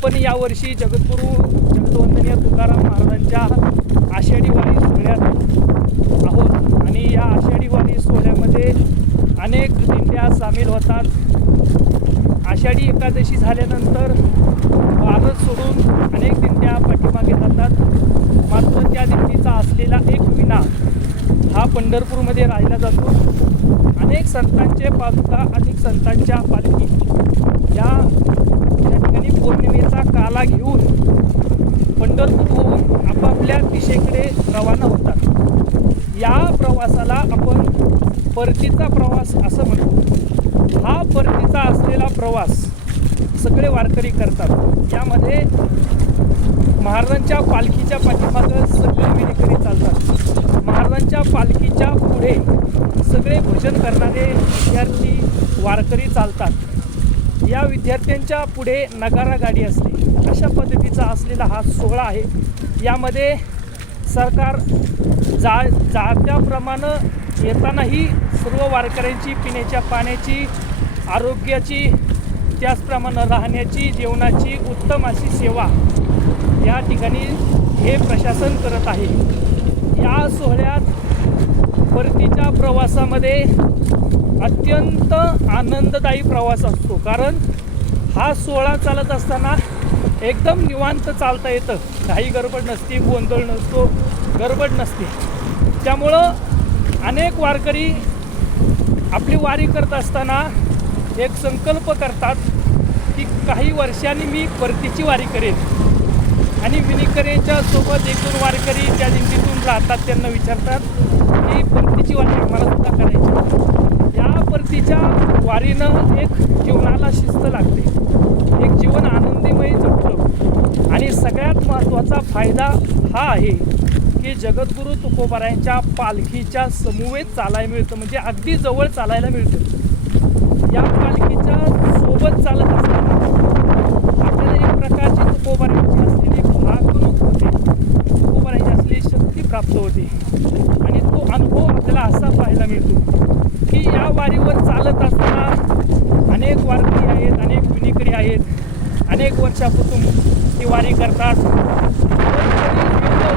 आपण यावर्षी जगद्गुरू जगद्वंदनीय तुकाराम महाराजांच्या आषाढी वारी सोहळ्यात आहोत आणि या आषाढी वारी सोहळ्यामध्ये अनेक दिंड्या सामील होतात। आषाढी एकादशी झाल्यानंतर भारत सोडून अनेक दिंड्या पाठीमागे जातात, मात्र त्या दिंडीचा असलेला एक विना हा पंढरपूरमध्ये राहिला जातो। अनेक संतांचे पादुका, अनेक संतांच्या पालखी या ठिकाणी पौर्णिमेचा काला घेऊन पंढरपूरहून आपापल्या दिशेकडे रवाना होतात। या प्रवासाला आपण परतीचा प्रवास असं म्हणतो। हा परतीचा असलेला प्रवास सगळे वारकरी करतात। यामध्ये महाराजांच्या पालखीच्या पाठीमागं सगळे विणेकरी चालतात। महाराजांच्या पालखीच्या पुढे सगळे भजन करणारे विद्यार्थी वारकरी चालतात। या विद्यार्थ्यांच्या पुढे नगारा गाडी असते। अशा पद्धतीचा असलेला हा सोहळा आहे। यामध्ये सरकार त्याप्रमाणे येतानाही सर्व वारकऱ्यांची पिण्याच्या पाण्याची, आरोग्याची, त्याचप्रमाणे राहण्याची, जेवणाची उत्तम अशी सेवा या ठिकाणी हे प्रशासन करत आहे। या सोहळ्यात परतीच्या प्रवासामध्ये अत्यंत आनंददायी प्रवास असतो, कारण हा सोहळा चालत असताना एकदम निवांत चालता येतं। काही गडबड नसते, गोंधळ नसतो, गडबड नसते। त्यामुळं अनेक वारकरी आपली वारी करत असताना एक संकल्प करतात की काही वर्षांनी मी परतीची वारी करेन, आणि विणेकरीच्या सोबत एकूण वारकरी त्या दिंडीतून राहतात। त्यांना विचारतात की परतीची वारी आम्हाला सुद्धा करायची। या परतीच्या वारीनं एक जीवनाला शिस्त लागते, एक जीवन आनंदीमय जगतं। आणि सगळ्यात महत्त्वाचा फायदा हा आहे की जगद्गुरू तुकोबारायांच्या पालखीच्या समवेत चालायला मिळतं, म्हणजे अगदी जवळ चालायला मिळतं। या पालखीच्या सोबत चालत असताना आपल्याला एक प्रकारची तुकोबारायांची असलेली भागणूक होते, तुकोबारायांची असलेली शक्ती प्राप्त होते। आणि तो अनुभव आपल्याला असा पाहायला मिळतो की या वारीवर चालत असताना अनेक वारकरी आहेत, अनेक विणेकरी आहेत, अनेक वर्षापासून ती वारी करतात।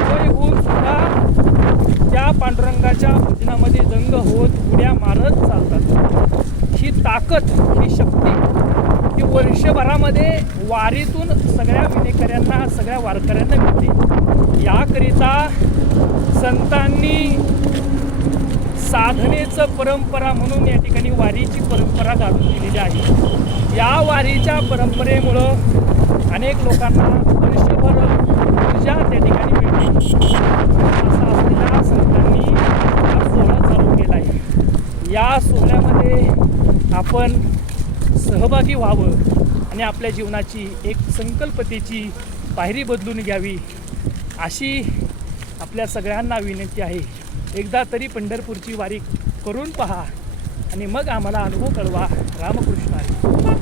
वय होऊन सुद्धा त्या पांडुरंगाच्या भजनामध्ये दंग होत उड्या मारत चालतात। ही ताकद, ही शक्ती ही वर्षभरामध्ये वारीतून सगळ्या विणेकऱ्यांना, सगळ्या वारकऱ्यांना मिळते। याकरिता संतांनी साधनेचं परंपरा म्हणून या ठिकाणी वारीची परंपरा घालून दिलेली आहे। या वारीच्या परंपरेमुळं अनेक लोकांना वर्षभर ऊर्जा त्या ठिकाणी मिळते। असा असलेला संतांनी हा सोहळा चालू केला आहे। या सोहळ्यामध्ये आपण सहभागी व्हावं आणि आपल्या जीवनाची एक संकल्पतेची पायरी बदलून घ्यावी, अशी आपल्या सगळ्यांना विनंती आहे। एकदा तरी पंढरपूरची वारी करून पहा आणि मग आम्हाला अनुभव कळवा। रामकृष्ण हरी।